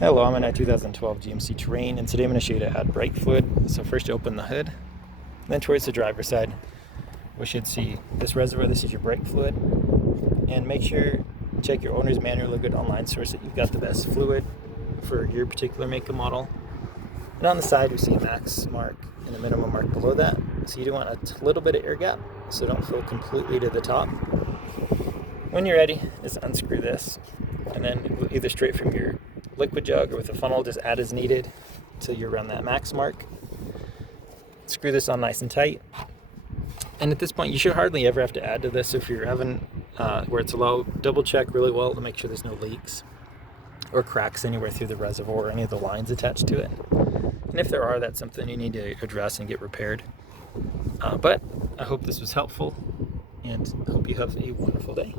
Hello, I'm in a 2012 GMC Terrain, and today I'm going to show you how to add brake fluid. So first you open the hood, then towards the driver's side, we should see this reservoir. This is your brake fluid, and make sure check your owner's manual or good online source that you've got the best fluid for your particular make and model. And on the side we see a max mark and a minimum mark below that, so you do want a little bit of air gap so don't fill completely to the top. When you're ready, just unscrew this, and then either straight from your liquid jug or with a funnel, just add as needed till you're around that max mark. Screw this on nice and tight, and at this point you should hardly ever have to add to this. If you're having where it's low, double check really well to make sure there's no leaks or cracks anywhere through the reservoir or any of the lines attached to it, and if there are, that's something you need to address and get repaired. But I hope this was helpful, and I hope you have a wonderful day.